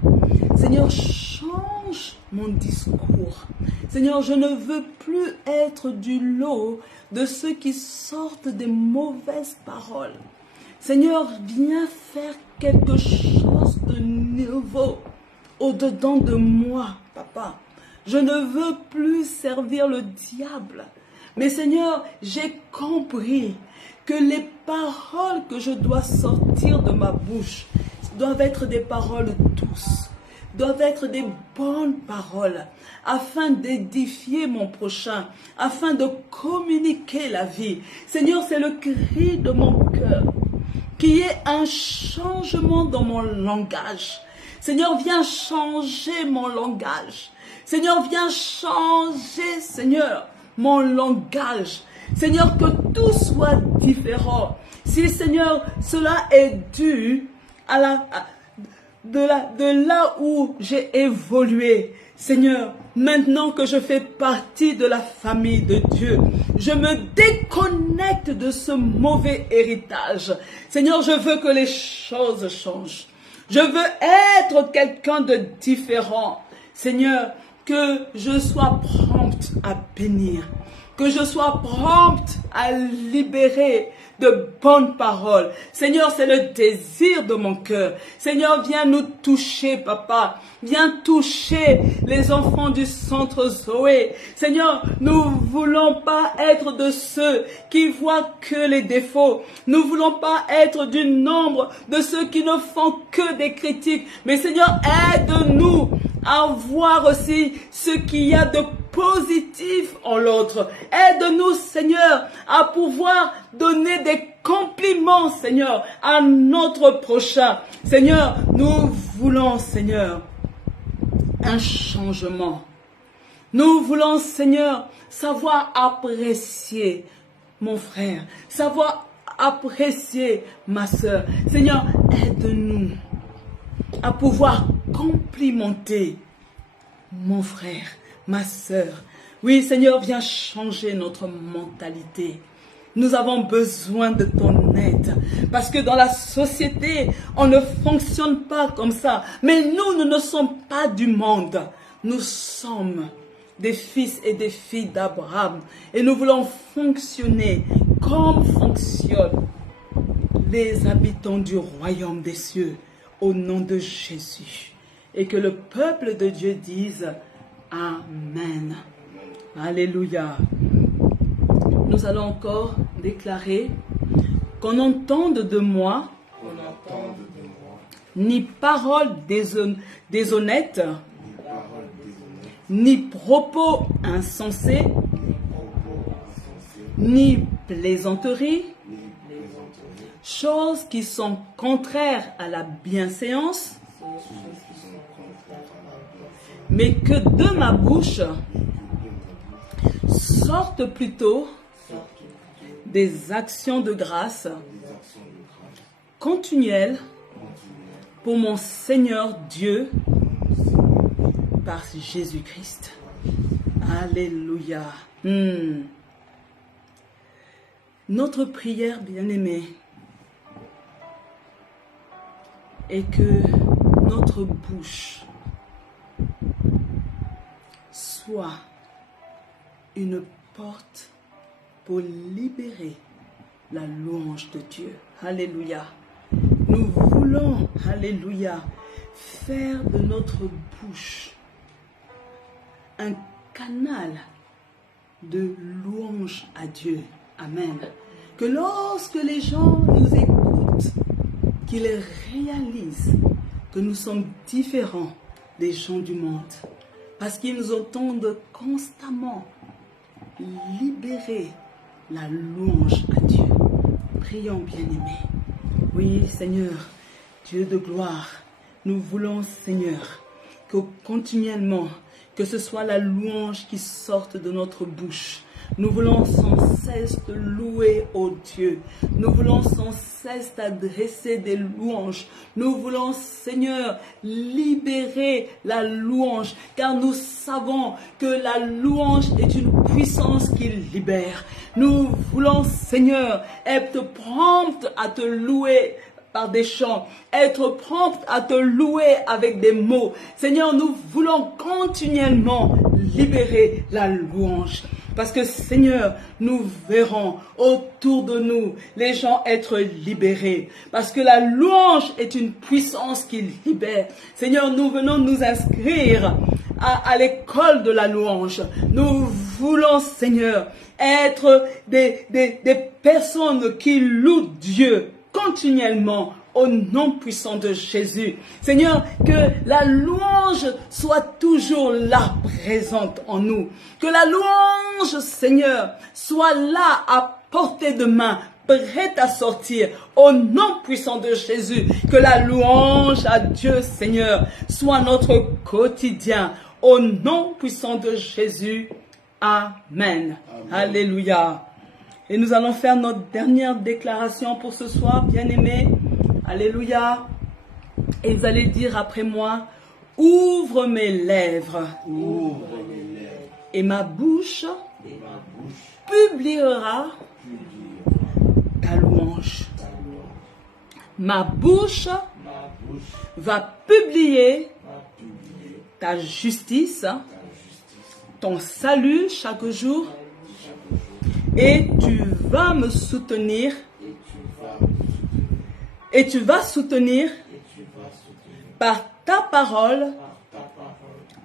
Seigneur, change mon discours. Seigneur, je ne veux plus être du lot de ceux qui sortent des mauvaises paroles. Seigneur, viens faire quelque chose de nouveau au-dedans de moi, papa. Je ne veux plus servir le diable. Mais Seigneur, j'ai compris que les paroles que je dois sortir de ma bouche doivent être des paroles douces, doivent être des bonnes paroles, afin d'édifier mon prochain, afin de communiquer la vie. Seigneur, c'est le cri de mon cœur, qu'il y ait un changement dans mon langage. Seigneur, viens changer mon langage. Seigneur, viens changer, Seigneur, mon langage. Seigneur, que tout soit différent. Si, Seigneur, cela est dû à de là où j'ai évolué. Seigneur, maintenant que je fais partie de la famille de Dieu, je me déconnecte de ce mauvais héritage. Seigneur, je veux que les choses changent. Je veux être quelqu'un de différent. Seigneur, que je sois prompte à bénir, que je sois prompte à libérer de bonnes paroles. Seigneur, c'est le désir de mon cœur. Seigneur, viens nous toucher, Papa. Viens toucher les enfants du centre Zoé. Seigneur, nous voulons pas être de ceux qui voient que les défauts. Nous voulons pas être du nombre de ceux qui ne font que des critiques. Mais Seigneur, aide-nous à voir aussi ce qu'il y a de positif en l'autre. Aide-nous, Seigneur, à pouvoir donner des compliments, Seigneur, à notre prochain. Seigneur, nous voulons, Seigneur, un changement. Nous voulons, Seigneur, savoir apprécier mon frère, savoir apprécier ma sœur. Seigneur, aide-nous à pouvoir complimenter mon frère, ma sœur. Oui, Seigneur, viens changer notre mentalité. Nous avons besoin de ton aide. Parce que dans la société, on ne fonctionne pas comme ça. Mais nous ne sommes pas du monde. Nous sommes des fils et des filles d'Abraham. Et nous voulons fonctionner comme fonctionnent les habitants du royaume des cieux. Au nom de Jésus. Et que le peuple de Dieu dise Amen. Alléluia. Nous allons encore déclarer qu'on entende de moi ni parole déshonnête, ni propos insensés, ni plaisanteries, choses qui sont contraires à la bienséance, mais que de ma bouche sortent plutôt des actions de grâce continuelles pour mon Seigneur Dieu par Jésus-Christ. Alléluia. Notre prière, bien-aimée, est que notre bouche soit une porte pour libérer la louange de Dieu. Alléluia. Nous voulons, alléluia, faire de notre bouche un canal de louange à Dieu. Amen. Que lorsque les gens nous écoutent, qu'ils réalisent que nous sommes différents des gens du monde. Parce qu'ils nous entendent constamment libérer la louange à Dieu. Prions, bien-aimés. Oui, Seigneur, Dieu de gloire, nous voulons, Seigneur, que continuellement, que ce soit la louange qui sorte de notre bouche. Nous voulons sans cesse te louer, ô Dieu. Nous voulons sans cesse t'adresser des louanges. Nous voulons, Seigneur, libérer la louange, car nous savons que la louange est une puissance qui libère. Nous voulons, Seigneur, être prompte à te louer par des chants, être prompte à te louer avec des mots. Seigneur, nous voulons continuellement libérer la louange. Parce que, Seigneur, nous verrons autour de nous les gens être libérés. Parce que la louange est une puissance qui libère. Seigneur, nous venons nous inscrire à l'école de la louange. Nous voulons, Seigneur, être des personnes qui louent Dieu continuellement au nom puissant de Jésus. Seigneur, que la louange soit toujours là, présente en nous. Que la louange, Seigneur, soit là à portée de main, prête à sortir au nom puissant de Jésus. Que la louange à Dieu, Seigneur, soit notre quotidien au nom puissant de Jésus. Amen. Amen. Alléluia. Et nous allons faire notre dernière déclaration pour ce soir, bien-aimés. Alléluia. Et vous allez dire après moi, ouvre mes lèvres. Ouvre mes lèvres. Et ma bouche, publiera ta louange. Ma bouche va publier ta justice ton salut chaque jour et tu vas me soutenir et tu vas soutenir par ta parole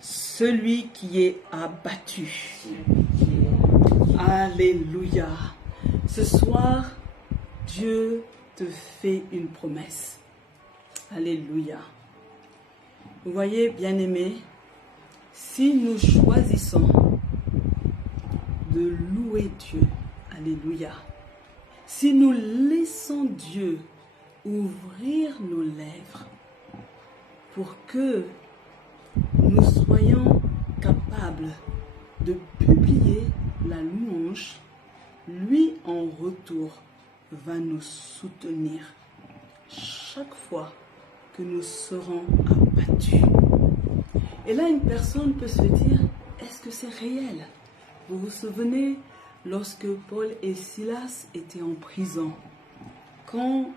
celui qui est abattu. Alléluia. Ce soir, Dieu te fait une promesse. Alléluia. Vous voyez, bien-aimés, si nous choisissons de louer Dieu, alléluia, si nous laissons Dieu ouvrir nos lèvres pour que nous soyons capables de publier la louange, lui en retour va nous soutenir chaque fois que nous serons abattus. Et là, une personne peut se dire, est-ce que c'est réel? Vous vous souvenez lorsque Paul et Silas étaient en prison? Quand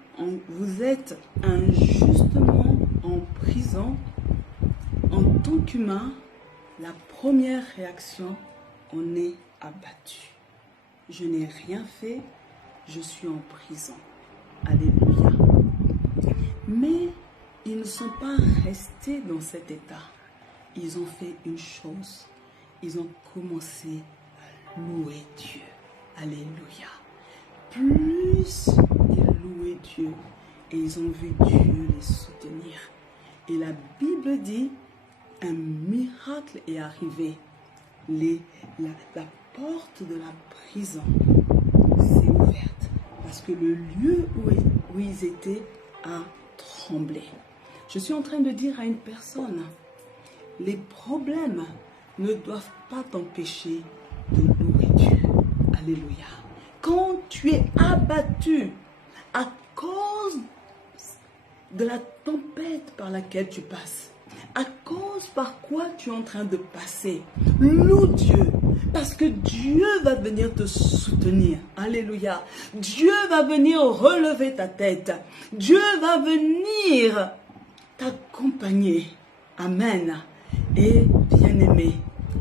vous êtes injustement en prison, en tant qu'humain, la première réaction, on est abattu. Je n'ai rien fait, je suis en prison. Alléluia. Mais ils ne sont pas restés dans cet état. Ils ont fait une chose. Ils ont commencé à louer Dieu. Alléluia. Plus ils louaient Dieu et ils ont vu Dieu les soutenir. Et la Bible dit, un miracle est arrivé. La porte de la prison s'est ouverte parce que le lieu où ils étaient a tremblé. Je suis en train de dire à une personne, les problèmes ne doivent pas t'empêcher de louer Dieu. Alléluia. Quand tu es abattu à cause de la tempête par laquelle tu passes, à cause par quoi tu es en train de passer, loue Dieu, parce que Dieu va venir te soutenir. Alléluia. Dieu va venir relever ta tête. Dieu va venir t'accompagner. Amen. Et bien-aimé,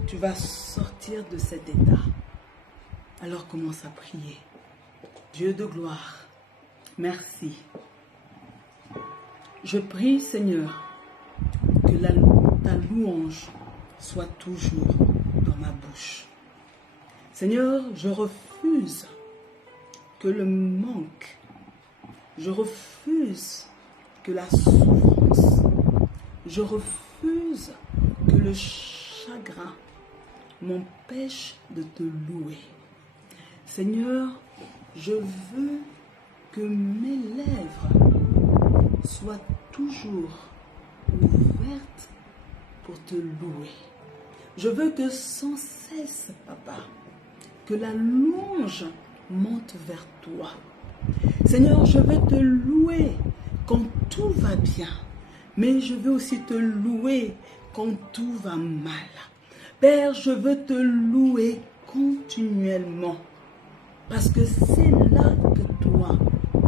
tu vas sortir de cet état. Alors commence à prier. Dieu de gloire, merci. Je prie, Seigneur, que ta louange soit toujours dans ma bouche. Seigneur, je refuse que le manque, je refuse que la souffrance, je refuse que le chagrin m'empêche de te louer. Seigneur, je veux que mes lèvres soient toujours ouvertes pour te louer. Je veux que sans cesse, Papa, que la louange monte vers toi. Seigneur, je veux te louer quand tout va bien, mais je veux aussi te louer quand tout va mal. Père, je veux te louer continuellement, parce que c'est là que toi,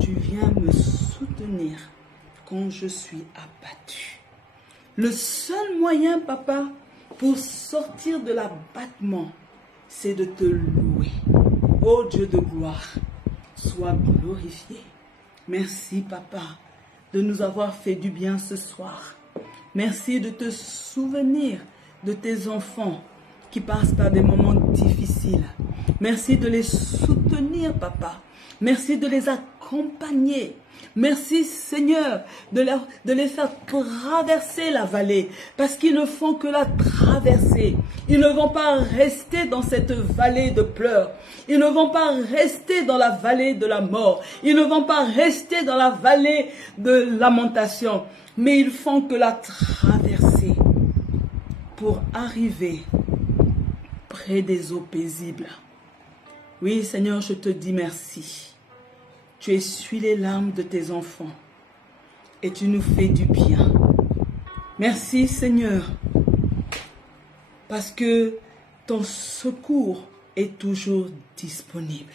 tu viens me soutenir quand je suis abattu. Le seul moyen, Papa, pour sortir de l'abattement, c'est de te louer. Ô Dieu de gloire, sois glorifié. Merci, Papa, de nous avoir fait du bien ce soir. Merci de te souvenir de tes enfants qui passent par des moments difficiles. Merci de les soutenir, Papa. Merci de les accompagner. Merci, Seigneur, de les faire traverser la vallée, parce qu'ils ne font que la traverser. Ils ne vont pas rester dans cette vallée de pleurs. Ils ne vont pas rester dans la vallée de la mort. Ils ne vont pas rester dans la vallée de lamentation. Mais ils font que la traverser pour arriver près des eaux paisibles. Oui, Seigneur, je te dis merci. Tu essuies les larmes de tes enfants et tu nous fais du bien. Merci, Seigneur, parce que ton secours est toujours disponible.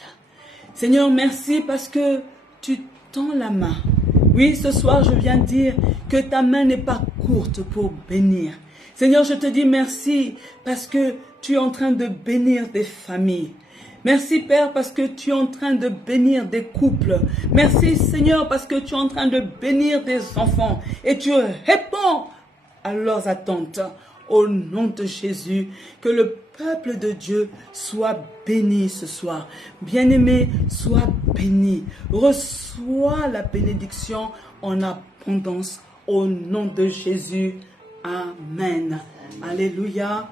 Seigneur, merci parce que tu tends la main. Oui, ce soir, je viens dire que ta main n'est pas courte pour bénir. Seigneur, je te dis merci parce que tu es en train de bénir des familles. Merci Père parce que tu es en train de bénir des couples. Merci Seigneur parce que tu es en train de bénir des enfants. Et tu réponds à leurs attentes. Au nom de Jésus, que le peuple de Dieu soit béni ce soir. Bien-aimé, sois béni. Reçois la bénédiction en abondance. Au nom de Jésus. Amen. Alléluia.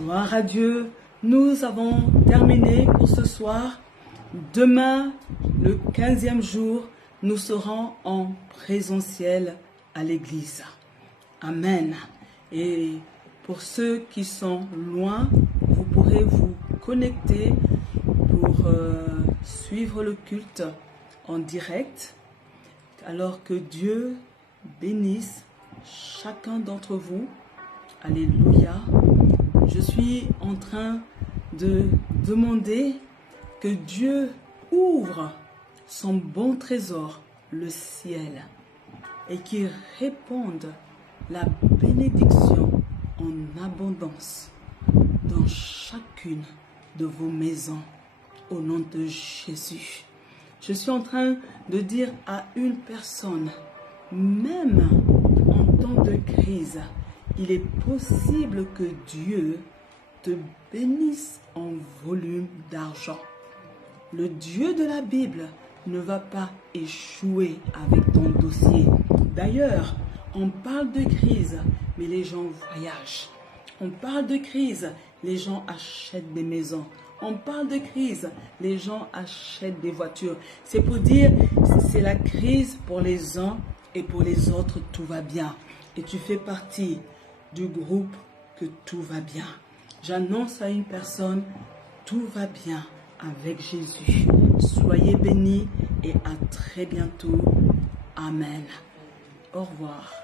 Gloire à Dieu. Nous avons terminé pour ce soir. Demain, le 15e jour, nous serons en présentiel à l'église. Amen. Et pour ceux qui sont loin, vous pourrez vous connecter pour suivre le culte en direct. Alors que Dieu bénisse chacun d'entre vous. Alléluia. Je suis en train de demander que Dieu ouvre son bon trésor, le ciel, et qu'il réponde la bénédiction en abondance dans chacune de vos maisons, au nom de Jésus. Je suis en train de dire à une personne, même en temps de crise, il est possible que Dieu te bénisse en volume d'argent. Le Dieu de la Bible ne va pas échouer avec ton dossier. D'ailleurs, on parle de crise, mais les gens voyagent. On parle de crise, les gens achètent des maisons. On parle de crise, les gens achètent des voitures. C'est pour dire, c'est la crise pour les uns et pour les autres, tout va bien. Et tu fais partie du groupe que tout va bien. J'annonce à une personne, tout va bien avec Jésus. Soyez bénis et à très bientôt. Amen. Au revoir.